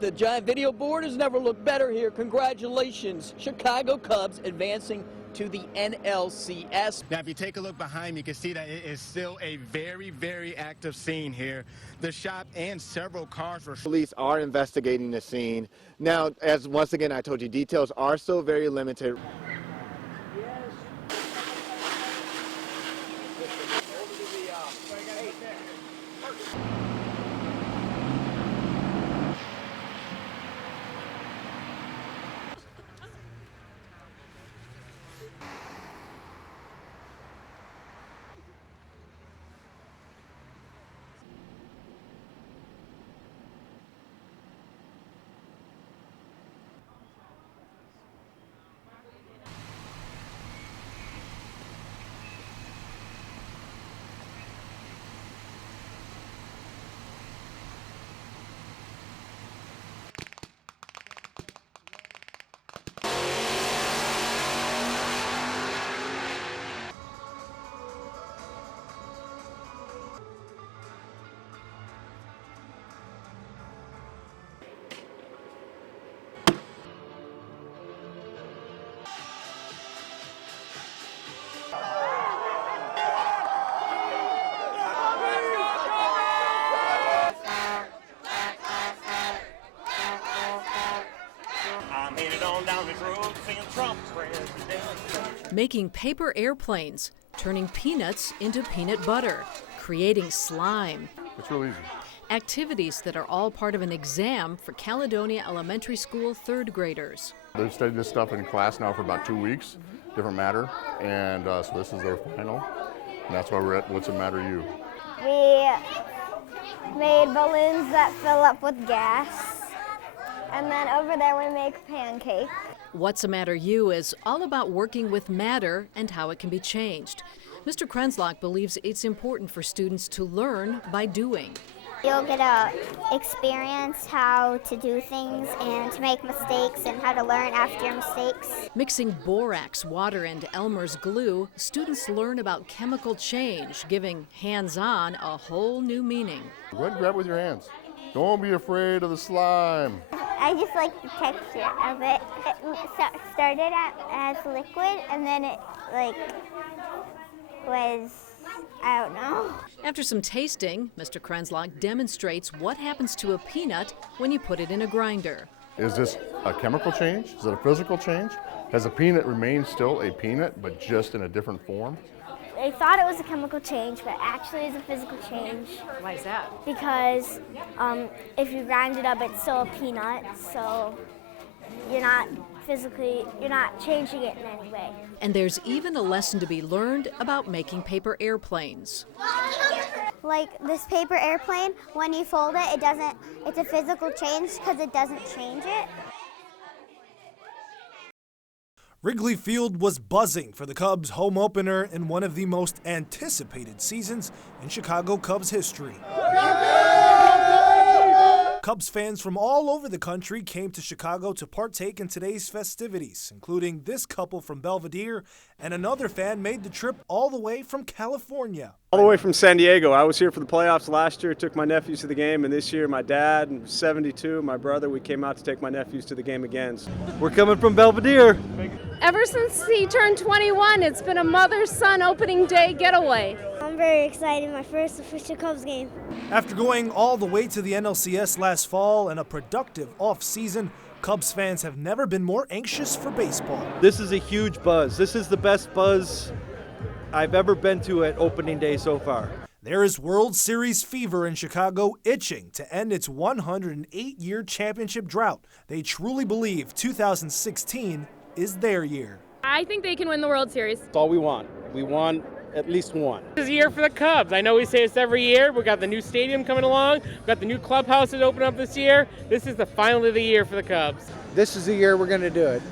The giant video board has never looked better here. Congratulations, Chicago Cubs advancing to the NLCS. Now, if you take a look behind me, you can see that it is still a very, very active scene here. The shop and several cars were... Police are investigating the scene. Now, as once again I told you, details are still very limited. Making paper airplanes, turning peanuts into peanut butter, creating slime. It's real easy. Activities that are all part of an exam for Caledonia Elementary School third graders. They've studied this stuff in class now for about 2 weeks, different matter, and so this is their final, and that's why we're at What's the Matter You. We made balloons that fill up with gas, and then over there we make pancakes. What's the Matter You is all about working with matter and how it can be changed. Mr. Krenslock believes it's important for students to learn by doing. You'll get to experience how to do things and to make mistakes and how to learn after your mistakes. Mixing borax, water, and Elmer's glue, students learn about chemical change, giving hands-on a whole new meaning. Go ahead and grab it with your hands. Don't be afraid of the slime. I just like the texture of it. It started as liquid and then it was, I don't know. After some tasting, Mr. Krenslock demonstrates what happens to a peanut when you put it in a grinder. Is this a chemical change? Is it a physical change? Has a peanut remained still a peanut, but just in a different form? They thought it was a chemical change, but actually it's a physical change. Why is that? Because if you grind it up, it's still a peanut, so you're not changing it in any way. And there's even a lesson to be learned about making paper airplanes. Like this paper airplane, when you fold it, it's a physical change because it doesn't change it. Wrigley Field was buzzing for the Cubs' home opener in one of the most anticipated seasons in Chicago Cubs history. Cubs fans from all over the country came to Chicago to partake in today's festivities, including this couple from Belvedere, and another fan made the trip all the way from California. All the way from San Diego. I was here for the playoffs last year, took my nephews to the game, and this year my dad, 72, my brother, we came out to take my nephews to the game again. We're coming from Belvedere. Ever since he turned 21, it's been a mother-son opening day getaway. I'm very excited, my first official Cubs game. After going all the way to the NLCS last fall and a productive off-season, Cubs fans have never been more anxious for baseball. This is a huge buzz. This is the best buzz I've ever been to at opening day so far. There is World Series fever in Chicago, itching to end its 108-year championship drought. They truly believe 2016 is their year. I think they can win the World Series. That's all we want. We want at least one. This is the year for the Cubs. I know we say this every year. We've got the new stadium coming along. We've got the new clubhouse that opened up this year. This is the finally the year for the Cubs. This is the year we're going to do it.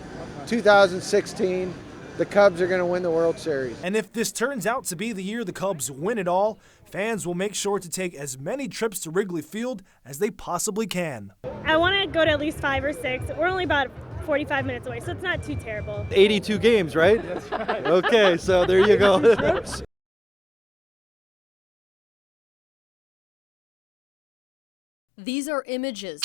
2016, the Cubs are going to win the World Series. And if this turns out to be the year the Cubs win it all, fans will make sure to take as many trips to Wrigley Field as they possibly can. I want to go to at least 5 or 6. We're only about 45 minutes away, so it's not too terrible. 82 games, right? That's right. Okay, so there you go. These are images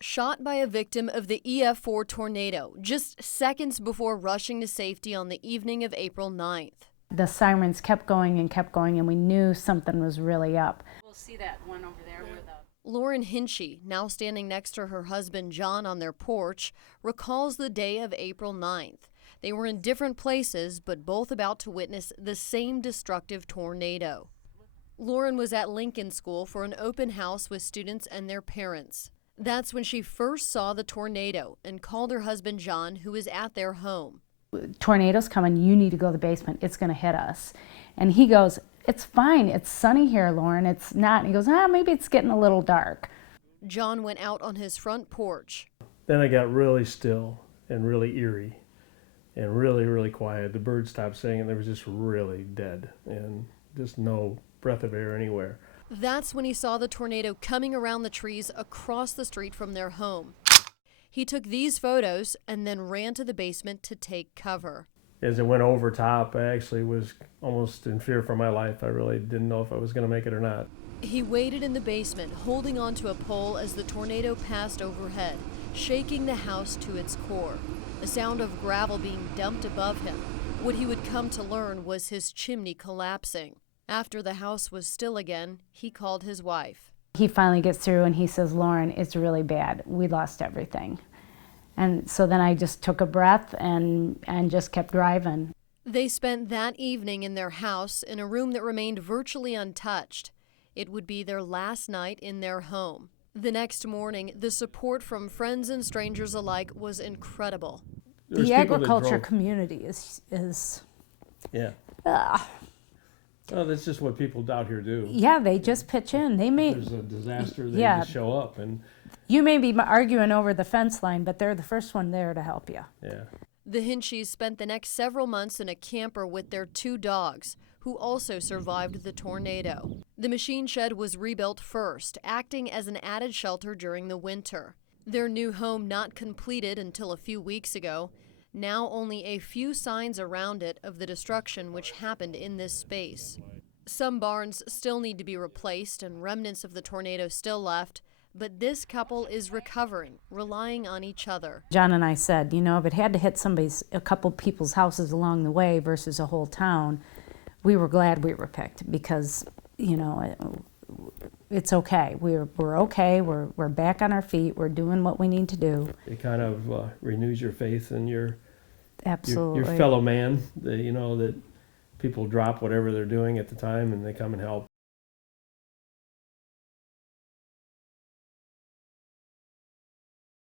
shot by a victim of the EF4 tornado just seconds before rushing to safety on the evening of April 9th. The sirens kept going, and we knew something was really up. We'll see that one over there where the Lauren Hinchy, now standing next to her husband John on their porch, recalls the day of April 9th. They were in different places, but both about to witness the same destructive tornado. Lauren was at Lincoln School for an open house with students and their parents. That's when she first saw the tornado and called her husband John, who was at their home. Tornado's coming, you need to go to the basement, it's going to hit us. And he goes, it's fine, it's sunny here, Lauren, it's not. And he goes, maybe it's getting a little dark. John went out on his front porch. Then I got really still and really eerie and really, really quiet. The birds stopped singing, they were just really dead and just no breath of air anywhere. That's when he saw the tornado coming around the trees across the street from their home. He took these photos and then ran to the basement to take cover. As it went over top, I actually was almost in fear for my life. I really didn't know if I was going to make it or not. He waited in the basement, holding onto a pole as the tornado passed overhead, shaking the house to its core. The sound of gravel being dumped above him. What he would come to learn was his chimney collapsing. After the house was still again, he called his wife. He finally gets through and he says, Lauren, it's really bad. We lost everything. And so then I just took a breath and just kept driving. They spent that evening in their house in a room that remained virtually untouched. It would be their last night in their home. The next morning, the support from friends and strangers alike was incredible. The agriculture community is yeah. Oh, that's just what people out here do. Yeah, they just pitch in. There's a disaster, they just show up. And you may be arguing over the fence line, but they're the first one there to help you. Yeah. The Hinchies spent the next several months in a camper with their 2 dogs, who also survived the tornado. The machine shed was rebuilt first, acting as an added shelter during the winter. Their new home not completed until a few weeks ago. Now only a few signs around it of the destruction which happened in this space. Some barns still need to be replaced and remnants of the tornado still left, but this couple is recovering, relying on each other. John and I said, you know, if it had to hit a couple people's houses along the way versus a whole town, we were glad we were picked because, you know, it's okay. We're okay. We're back on our feet. We're doing what we need to do. It kind of renews your faith in your absolutely your fellow man. You know that people drop whatever they're doing at the time and they come and help.